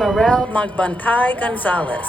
Morel Magbantay Gonzalez.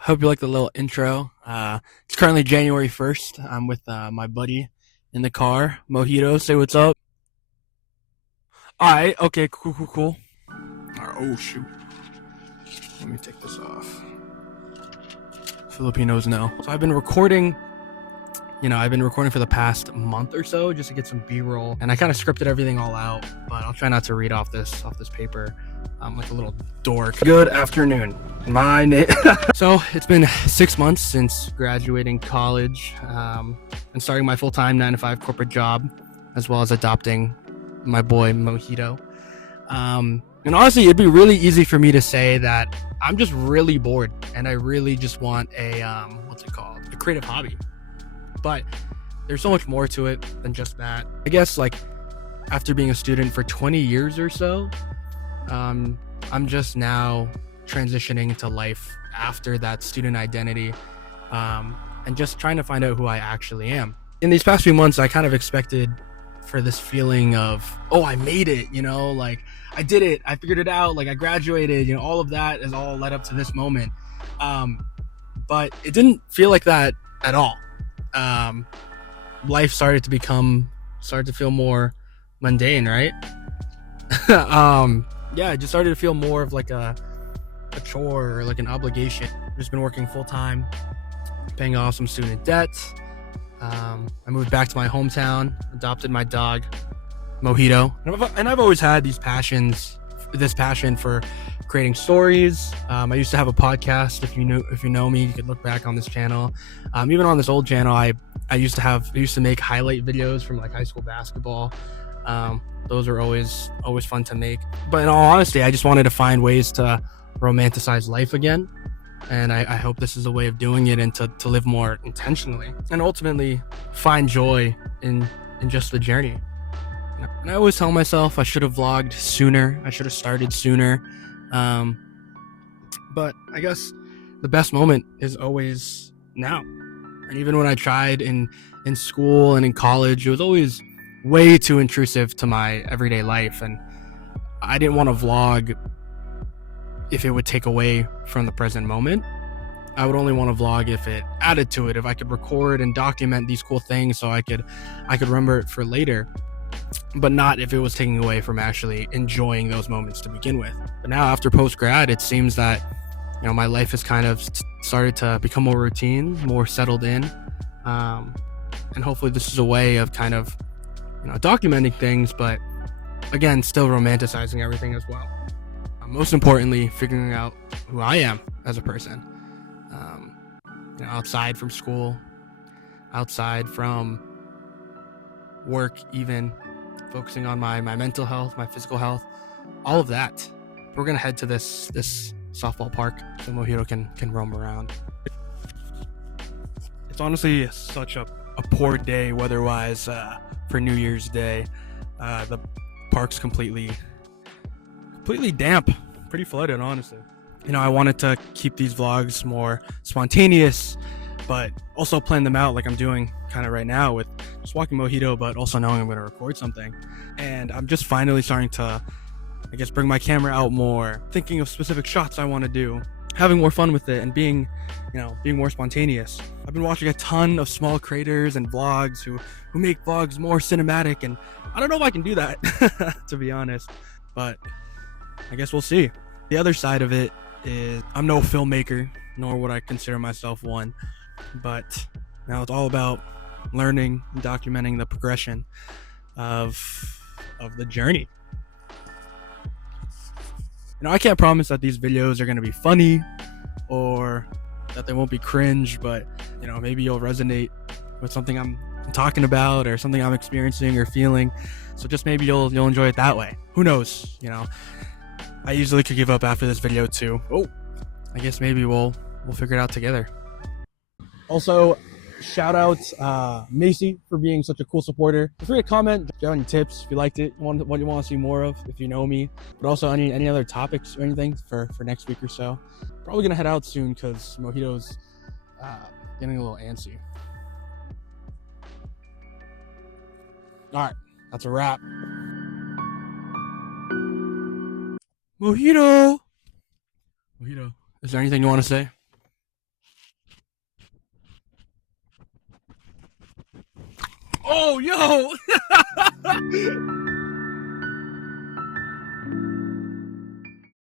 Hope you like the little intro. It's currently January 1st. I'm with my buddy in the car. Mojito, say what's up. Alright, okay, cool. Alright, oh shoot. Let me take this off. Filipinos know. So I've been recording for the past month or so just to get some B-roll. And I kind of scripted everything all out, but I'll try not to read off this paper. I'm like a little dork. Good afternoon. My name. So it's been 6 months since graduating college and starting my full-time 9-to-5 corporate job, as well as adopting my boy Mojito. And honestly, it'd be really easy for me to say that I'm just really bored and I really just want a a creative hobby. But there's so much more to it than just that. I guess like after being a student for 20 years or so, I'm just now transitioning to life after that student identity, and just trying to find out who I actually am. In these past few months, I kind of expected for this feeling of, oh, I made it, like I did it, I figured it out, like I graduated, all of that has all led up to this moment. But it didn't feel like that at all. Life started to feel more mundane, right? Yeah, it just started to feel more of like a chore or like an obligation. I've just been working full time, paying off some student debt. I moved back to my hometown, adopted my dog, Mojito. And I've always had this passion for creating stories. I used to have a podcast. If you know me, you could look back on this channel. Even on this old channel, I used to make highlight videos from like high school basketball. Those are always fun to make. But in all honesty, I just wanted to find ways to romanticize life again. And I hope this is a way of doing it, and to live more intentionally and ultimately find joy in just the journey. And I always tell myself I should have vlogged sooner. I should have started sooner. But I guess the best moment is always now. And even when I tried in school and in college, it was always way too intrusive to my everyday life, and I didn't want to vlog if it would take away from the present moment. I would only want to vlog if it added to it, if I could record and document these cool things so I could remember it for later, but not if it was taking away from actually enjoying those moments to begin with. But now after post-grad, it seems that my life has kind of started to become more routine, more settled in, and hopefully this is a way of kind of documenting things, but again, still romanticizing everything as well. Most importantly, figuring out who I am as a person, outside from school, outside from work, even focusing on my mental health, my physical health, all of that. We're gonna head to this softball park so Mojito can roam around. It's honestly such a poor day weather-wise for New Year's Day. The park's completely damp, pretty flooded, honestly. I wanted to keep these vlogs more spontaneous, but also plan them out like I'm doing kind of right now with just walking Mojito, but also knowing I'm going to record something. And I'm just finally starting to, bring my camera out more, thinking of specific shots I want to do, having more fun with it and being more spontaneous. I've been watching a ton of small creators and vlogs who make vlogs more cinematic, and I don't know if I can do that, to be honest, but I guess we'll see. The other side of it is I'm no filmmaker, nor would I consider myself one, but now it's all about learning and documenting the progression of the journey. I can't promise that these videos are going to be funny or that they won't be cringe, but maybe you'll resonate with something I'm talking about or something I'm experiencing or feeling. So just maybe you'll enjoy it that way. Who knows? I easily could give up after this video too. Oh, I guess maybe we'll figure it out together. Also, shout out Macy for being such a cool supporter. Feel free to comment if you have any tips, if you liked it, what you want to see more of, if you know me, but also any other topics or anything for next week or so. Probably gonna head out soon because Mojito's getting a little antsy. All right, that's a wrap. Mojito, is there anything you want to say? Oh, yo!